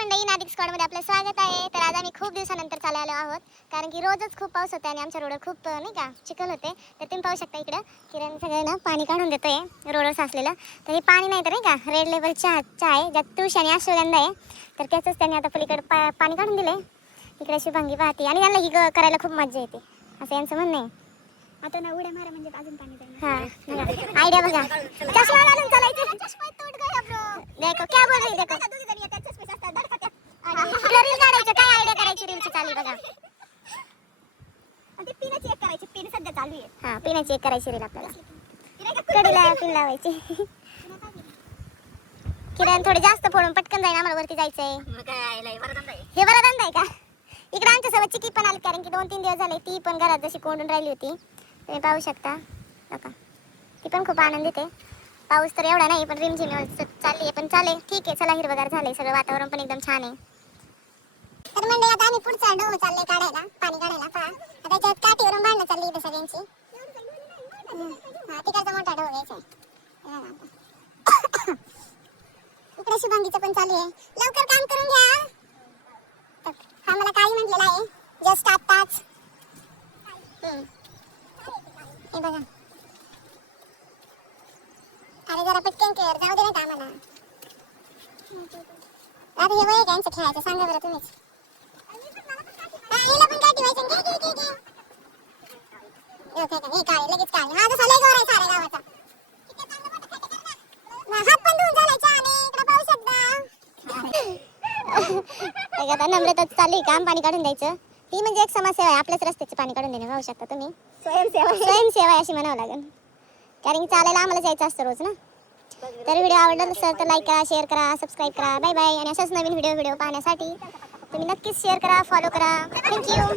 मंडळी, नादिक स्क्वॉडमध्ये आपलं स्वागत आहे. तर आज आम्ही खूप दिवसानंतर चालायला आलो आहोत, कारण की रोजच खूप पाऊस होता आणि आमच्या रोडवर खूप नाही का चिखल होते. तर तुम्ही पाहू शकता इकडं किरण सगळं ना पाणी काढून देतोय रोडवर साचलेलं. तर हे पाणी नाही तर नाही का रेड लेवल चहा आहे, ज्यात तुळशी आणि अश्वगंधा आहे. तर त्याचंच त्यांनी आता पलीकडे पाणी काढून दिलंय. इकडे शुभांगी पाहते आणि यांना ही करायला खूप मजा येते, असं यांचं म्हणणं आहे. आता ना उड्या मारा म्हणजे अजून पाणी जाईल. हाँ आइडिया बघा, चष्मा घालून चालायचं. चष्मा तोड गया ब्रो. देखो क्या बोल रही, देखो रील काढायचं. काय आयडिया करायची रीलची चालू बघा. ते पिण्याची एक करायची, पिन सध्या चालू आहे. हा पिण्याची एक करायची रील आपल्याला. कडीला पिन लावायची. किरण थोडे जास्त फोडून पटकन जाईल, आम्हाला वरती जायचंय. हे वरदान आहे का? इकडे आमच्यासोबत चिकी पण आली, कारण की 2-3 दिवस झाले ती पण घरात जशी कोंडून राहिली होती. तुम्ही पाहू शकता बघा, ती पण खूप आनंदित आहे. पाऊस तर एवढा नाही, पण रिमझिम चालली आहे, पण चालेल ठीक आहे. चला हिरवगार झालंय सगळं, वातावरण पण एकदम छान आहे. तर म्हणजे आता आम्ही पुढचा डोह चालले काढायला, पाणी काढायला. पहा आता त्याच्यात काठीवरून भांडणं चालली इथे सगळ्यांची. हा तिकडचा मोठा डोह घ्यायचा आहे. इकडे शुभांगीचं पण चालू आहे. लवकर काम करून घ्या. तर हा मला काही म्हटलेला आहे जस्ट आत्ताच. हे बघा, अरे जरा पटकन कर, जाऊ दे ना आम्हाला. आता हे वय यांचं खेळायचं, सांगा बरं तुम्हीच. हिला पण काठी व्हायचं. हे काळे लगेच काळे. हा जसा लय गोर आहे साऱ्या गावाचा. हात पण धुवून झालायचा आणि इकडे पाहू शकता. आता नम्रताच चालू आहे काम, पाणी काढून द्यायचं. ती म्हणजे एक समाजसेवा आहे, आपल्याच रस्त्याचे पाणी काढून देणे. पाहू शकता तुम्ही, स्वयंसेवा अशी म्हणावं लागेल, कारण की चालायला आम्हाला जायचं असतं रोज ना. तर व्हिडिओ आवडला असेल तर लाईक करा, शेअर करा, सबस्क्राईब करा. Bye bye. आणि अशाच नवीन व्हिडिओ पाहण्यासाठी तुम्ही नक्कीच शेअर करा, फॉलो करा. थँक्यू.